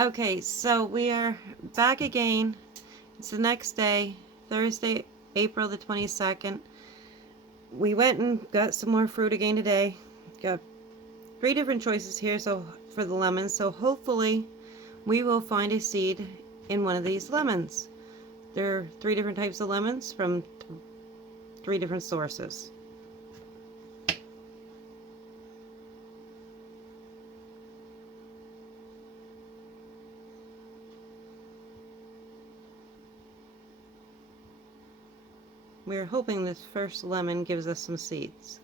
Okay, so we are back again. It's the next day, Thursday, April the 22nd. We went and got some more fruit again today. Got 3 different choices here so for the lemons, so hopefully we will find a seed in one of these lemons. There are 3 different types of lemons from 3 different sources. We're hoping this first lemon gives us some seeds.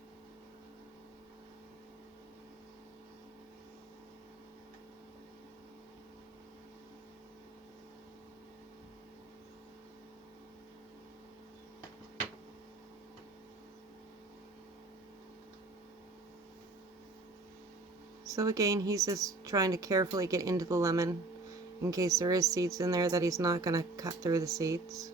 So again, he's just trying to carefully get into the lemon in case there is seeds in there that he's not going to cut through the seeds.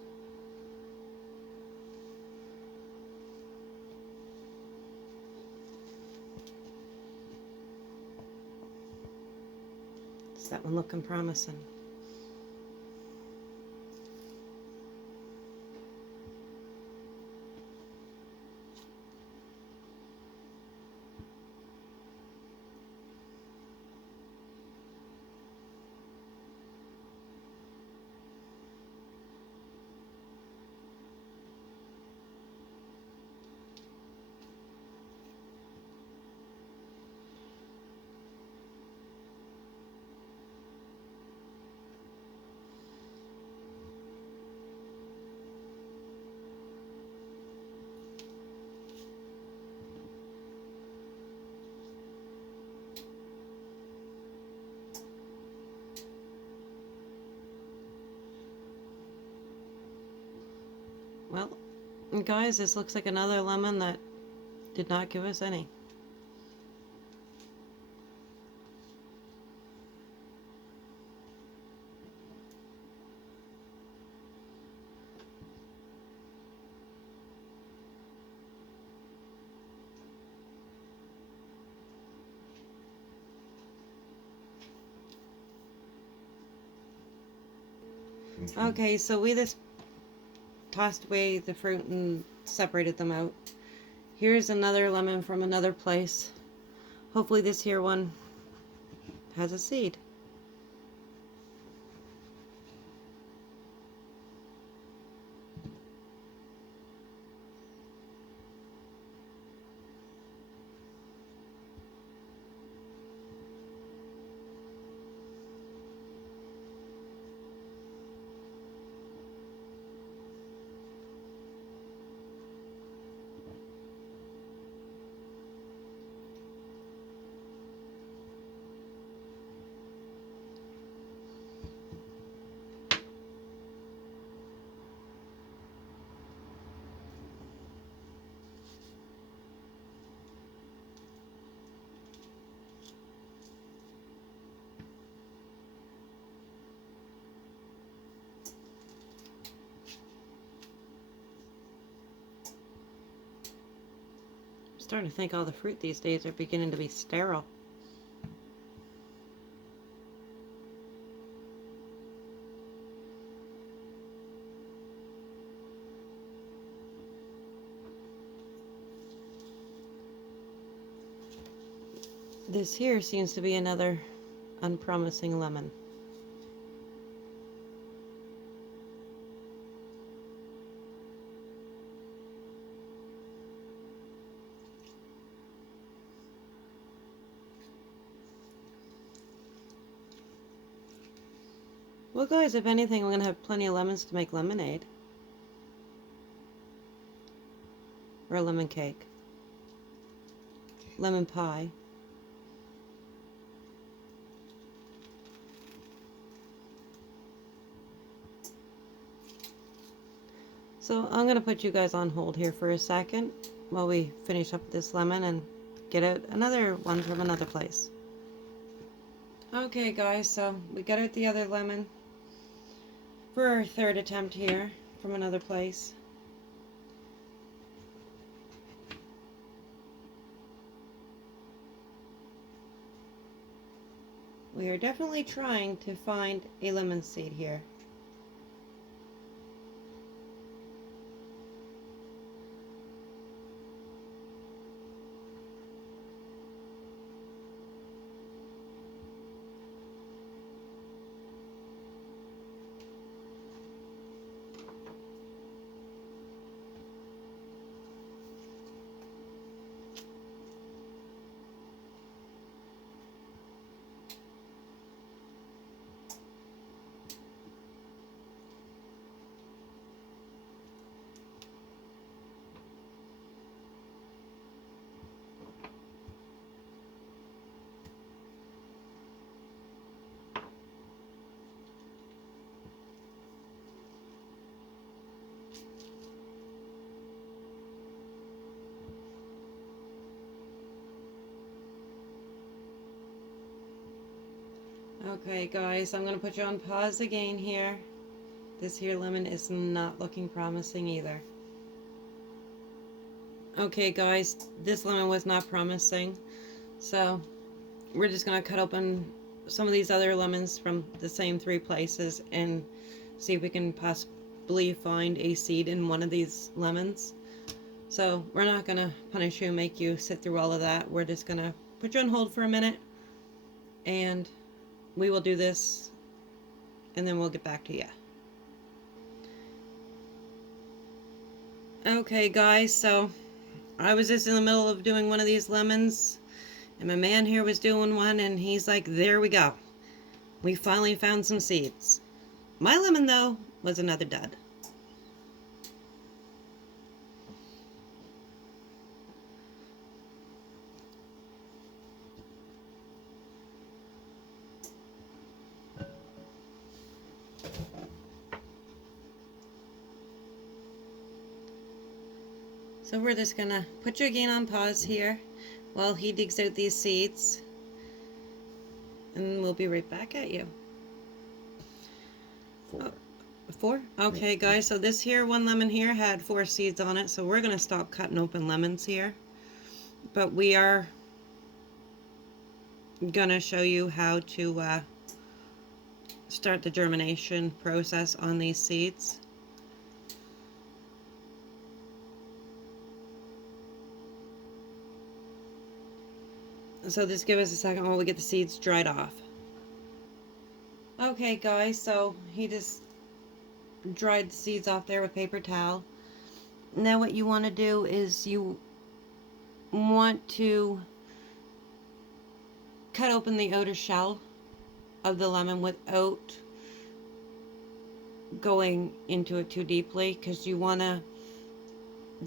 Is that one looking promising? Well, guys, this looks like another lemon that did not give us any. Okay, so we just tossed away the fruit and separated them out. Here's another lemon from another place. Hopefully this here one has a seed. I'm starting to think all the fruit these days are beginning to be sterile. This here seems to be another unpromising lemon. Well guys, if anything, we're going to have plenty of lemons to make lemonade. Or a lemon cake. Lemon pie. So I'm going to put you guys on hold here for a second while we finish up this lemon and get out another one from another place. Okay guys, so we got out the other lemon for our third attempt here from another place. we are definitely trying to find a lemon seed here. Okay guys, I'm going to put you on pause again here. This here lemon is not looking promising either. Okay guys, this lemon was not promising. So we're just going to cut open some of these other lemons from the same 3 places and see if we can possibly find a seed in one of these lemons. So we're not going to punish you and make you sit through all of that. We're just going to put you on hold for a minute and we will do this and then we'll get back to you. Okay guys, so I was just in the middle of doing one of these lemons and my man here was doing one and he's like, there we go. We finally found some seeds. My lemon though was another dud. So we're just gonna put you again on pause here while he digs out these seeds and we'll be right back at you. 4. 4? Okay guys, so this here one lemon here had 4 seeds on it, so we're gonna stop cutting open lemons here, but we are gonna show you how to start the germination process on these seeds. So just give us a second while we get the seeds dried off. Okay guys, so he just dried the seeds off there with paper towel. Now what you want to do is you want to cut open the outer shell of the lemon without going into it too deeply, because you want to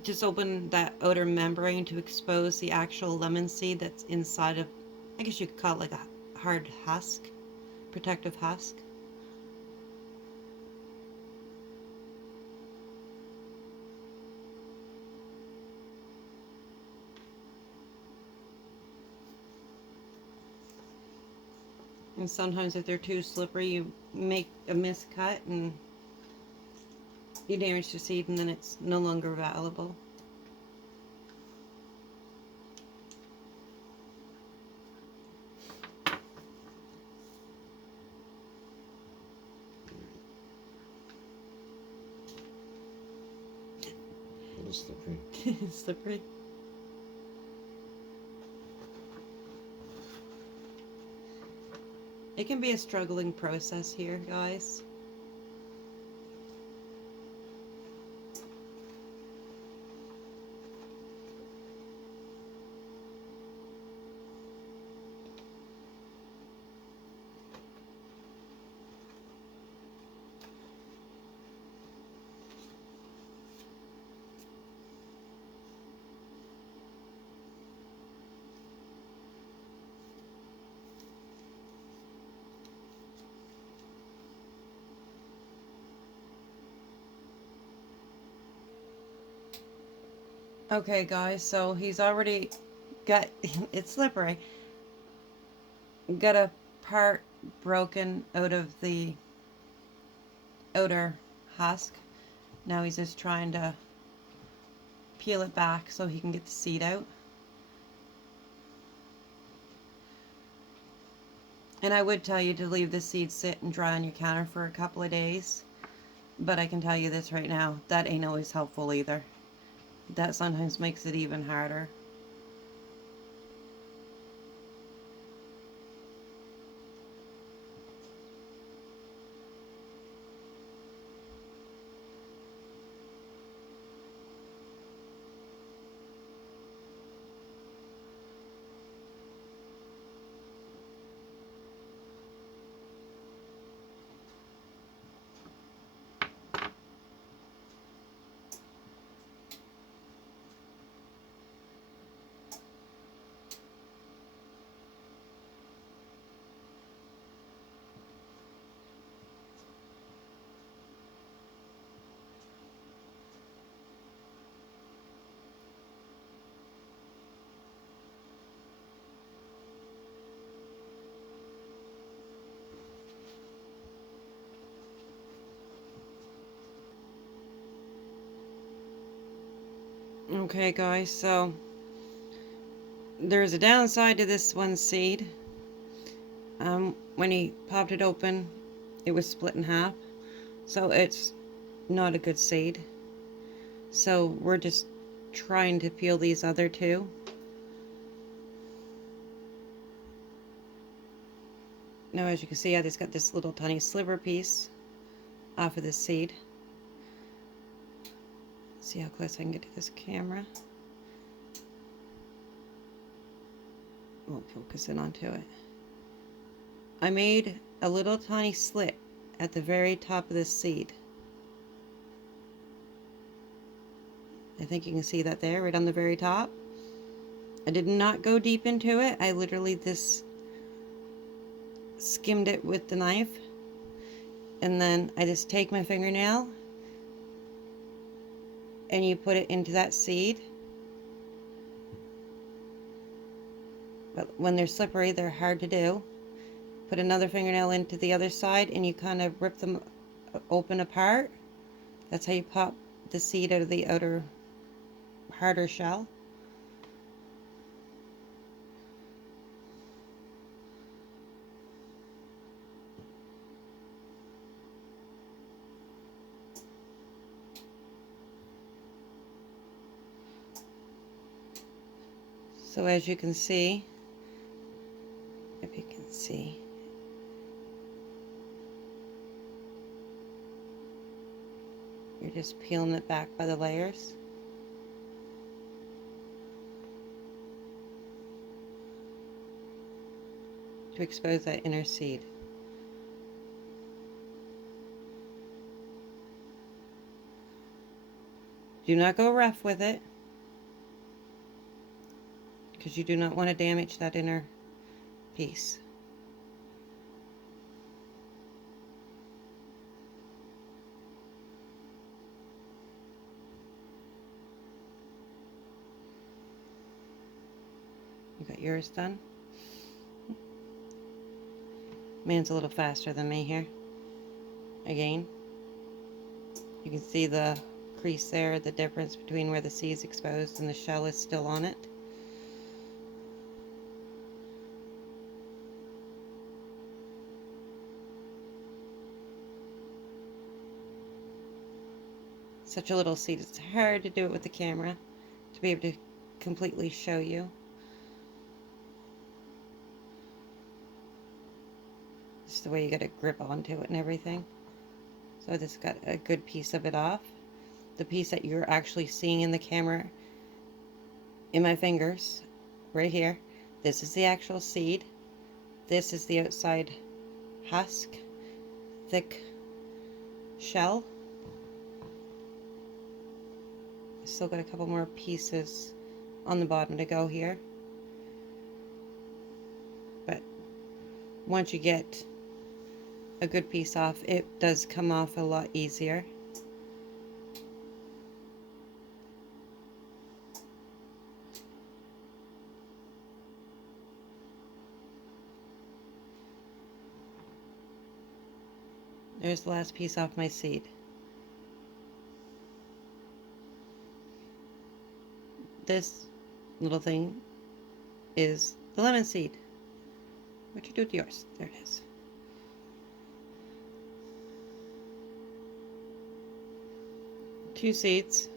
just open that outer membrane to expose the actual lemon seed that's inside of, I guess you could call it like a hard husk, protective husk. And sometimes if they're too slippery, you make a miscut and you damage the seed and then it's no longer valuable. A little slippery. Slippery. It can be a struggling process here, guys. Okay guys, so he's already got, it's slippery, got a part broken out of the outer husk. Now he's just trying to peel it back so he can get the seed out. And I would tell you to leave the seeds sit and dry on your counter for a couple of days. But I can tell you this right now, that ain't always helpful either. That sometimes makes it even harder. Okay guys, so there's a downside to this one seed. When he popped it open, it was split in half, so it's not a good seed. So we're just trying to peel these other two. Now as you can see, I just got this little tiny sliver piece off of this seed. See how close I can get to this camera. Won't focus in onto it. I made a little tiny slit at the very top of this seed. I think you can see that there, right on the very top. I did not go deep into it. I literally just skimmed it with the knife. And then I just take my fingernail and you put it into that seed. But when they're slippery, they're hard to do. Put another fingernail into the other side and you kind of rip them open apart. That's how you pop the seed out of the outer harder shell. So as you can see, if you can see, you're just peeling it back by the layers. To expose that inner seed. Do not go rough with it, because you do not want to damage that inner piece. You got yours done? Man's a little faster than me here. Again, you can see the crease there, the difference between where the seed's exposed and the shell is still on it. Such a little seed, it's hard to do it with the camera to be able to completely show you. Just the way you got to grip onto it and everything. So I just got a good piece of it off. The piece that you're actually seeing in the camera in my fingers, right here. This is the actual seed. This is the outside husk, thick shell. Still got a couple more pieces on the bottom to go here. But once you get a good piece off, it does come off a lot easier. There's the last piece off my seed. This little thing is the lemon seed. What'd you do with yours? There it is. Two seeds.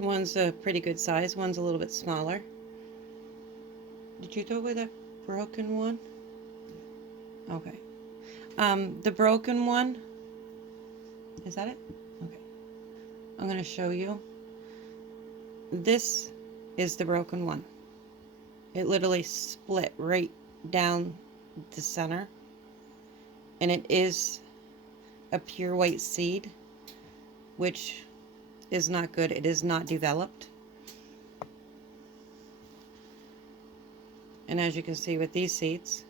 One's a pretty good size, one's a little bit smaller. Did you throw away that broken one? Okay. The broken one, is that it? Okay. I'm going to show you. This is the broken one. It literally split right down the center. And it is a pure white seed, which is not good. It is not developed. And as you can see with these seeds,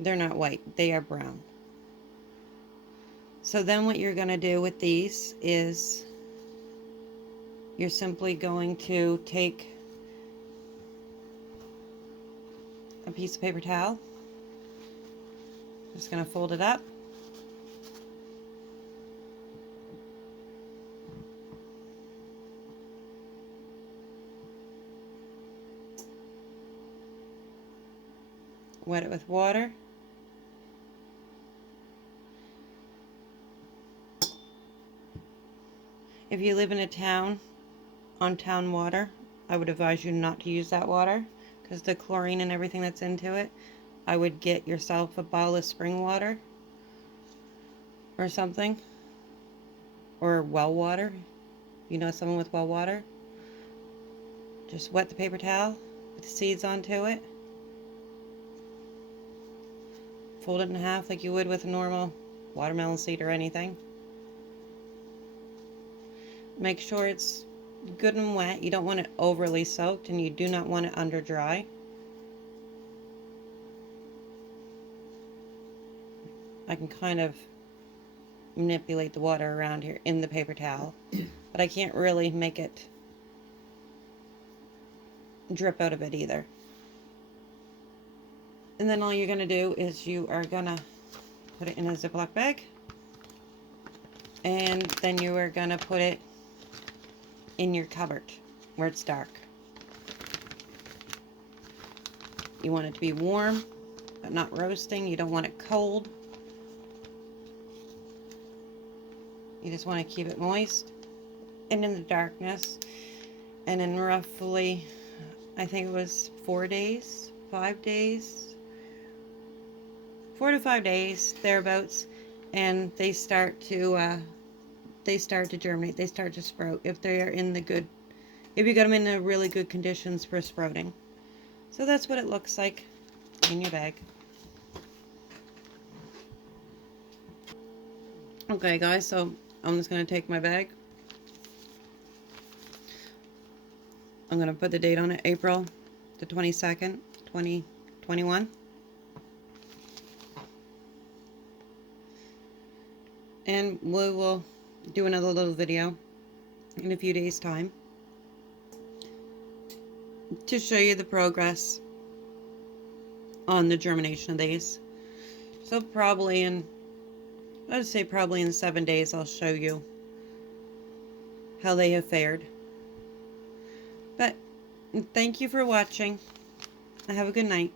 they're not white, they are brown. So then what you're going to do with these is you're simply going to take a piece of paper towel, just going to fold it up, wet it with water, if you live in a town on town water, I would advise you not to use that water because the chlorine and everything that's into it. I would get yourself a bottle of spring water or something, or well water. You know someone with well water? Just wet the paper towel, put the seeds onto it, fold it in half like you would with a normal watermelon seed or anything. Make sure it's good and wet. You don't want it overly soaked, and you do not want it under dry. I can kind of manipulate the water around here in the paper towel, but I can't really make it drip out of it either. And then all you're going to do is you are going to put it in a Ziploc bag, and then you are going to put it in your cupboard where it's dark. You want it to be warm but not roasting. You don't want it cold. You just want to keep it moist and in the darkness. And in roughly, I think it was 4 days, 5 days, 4 to 5 days thereabouts, and they start to germinate. They start to sprout if they are in the good, if you got them in the really good conditions for sprouting. So that's what it looks like in your bag. Okay guys, so I'm just going to take my bag. I'm going to put the date on it, April the 22nd, 2021. And we will do another little video in a few days' time to show you the progress on the germination of these. So probably in, I'd say probably in 7 days I'll show you how they have fared. But thank you for watching. Have a good night.